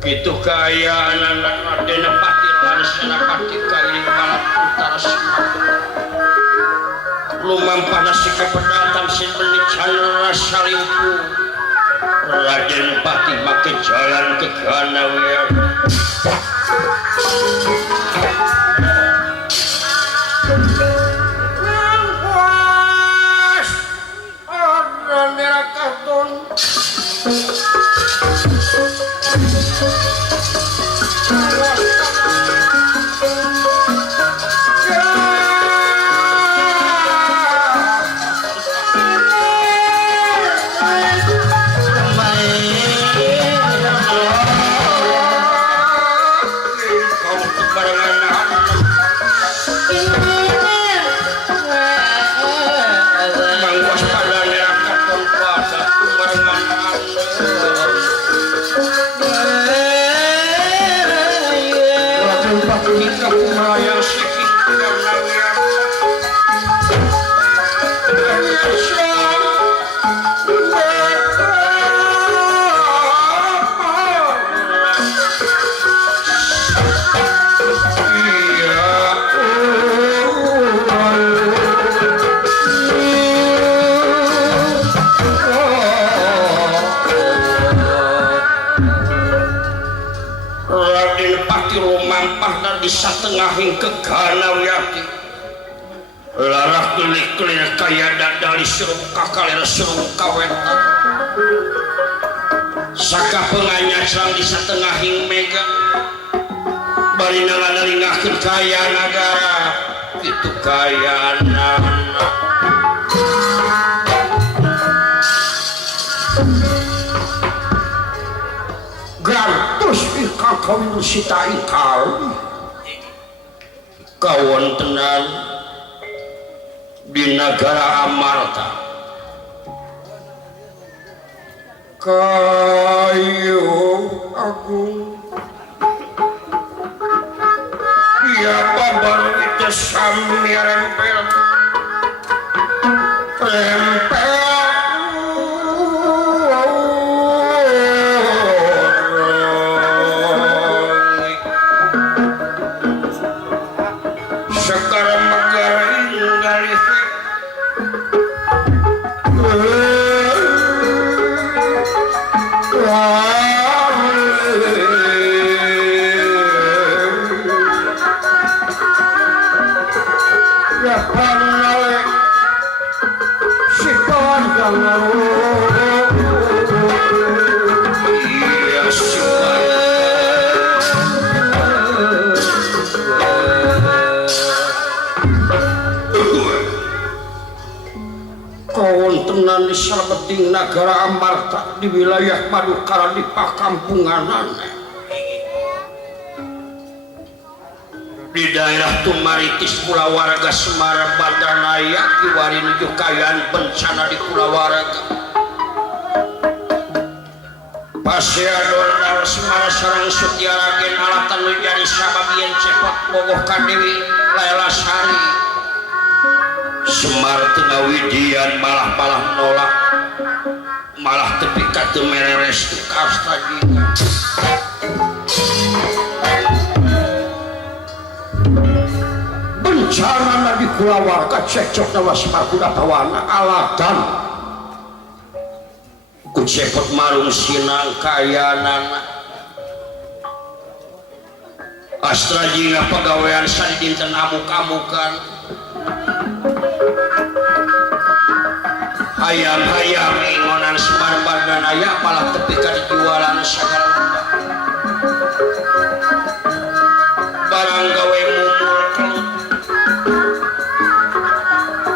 Gitu kaya anak Raden Patilan Senapati kali balat utara Sumatera. Lumampana si kepedatan sin menican rasa limpu. Raden Pati make jalan ke Ganawian. Nangkuas ada nerakaton. Di satengahing keganawiyati larah kelik-kelik kaya dadali sirup kakalera sirup kawetan saka penganya serang di satengahing mega bari ngalingakeun kaya nagara itu kaya nana gantos ikakawin sita ikal kawontenan di negara Amarta kayu agung ya babar itu sami rempel di sabeting negara Amarta di wilayah Madukara di pakampunganan di daerah Tumaritis Kulawarga Semara Bandarnaya kiwari nuju kayaan bencana di Kulawarga Pasiador Dal Semara sareng Sutiaragen alatan menjadi sababian cepat bogoh Kadewi Laila Sari Semar tengah widian malah nolak malah tepi katu mereres tu kasta jika bencana nabi Kulawarga cekcok nawa Semar kuda tawana alatan ku cepot marung sinang kayanan astra jingga pegawaian sadi dinten amuk-amukan hayam-hayam ingonan Semar Bandarnaya malah tepi ka dijualan sagala rupa barang gawe mumul kelut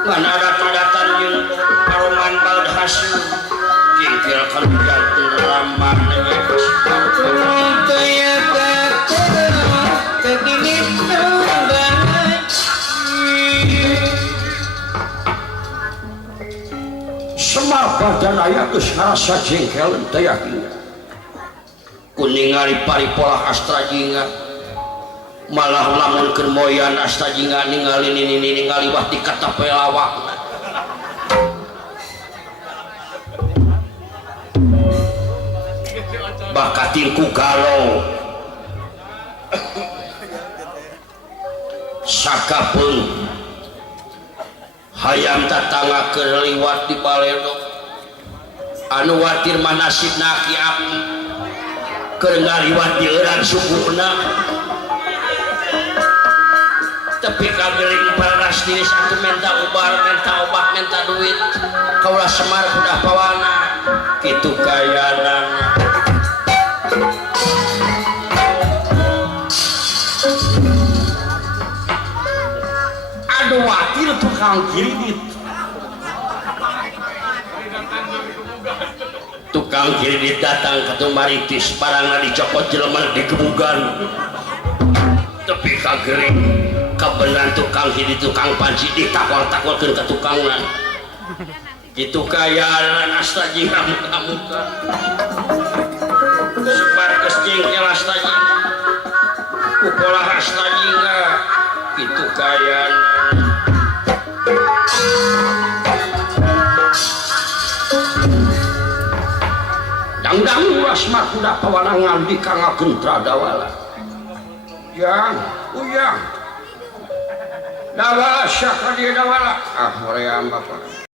ngan adat-adatan jeung paroman bald hasil jingkil kan jantung ramah nanya Semar Bandarnaya geus ngarasa jengkel teh yakin kuningali paripola astra jingga malah lamunkeun moyan astra jingga ningali wah di kata pelawak bakatinku galau sakapun hayam tatangga kerliwat di baleno anu watir manasib naki api kerengaliwat di eran sukuna tapi kageling paras diri satu minta ubar minta obat minta duit kaulah semar udah pawana gitu kayana aduh watir tukang kiridit tukang kiridit datang ke tumaritis barangna dicopot jelema dikebugan tapi kageling kebenaran tukang kiridit tukang panci ditakol-takolkeun ka tukangna gitu kayana astaji muka-muka sebar kesjengkel astaji kupola astaji enggak gitu kayana dangdang asmar kuda pawanangan di kangakeun Tradawala yang uyang dawala syah ka dieu dawala ah hoream bapak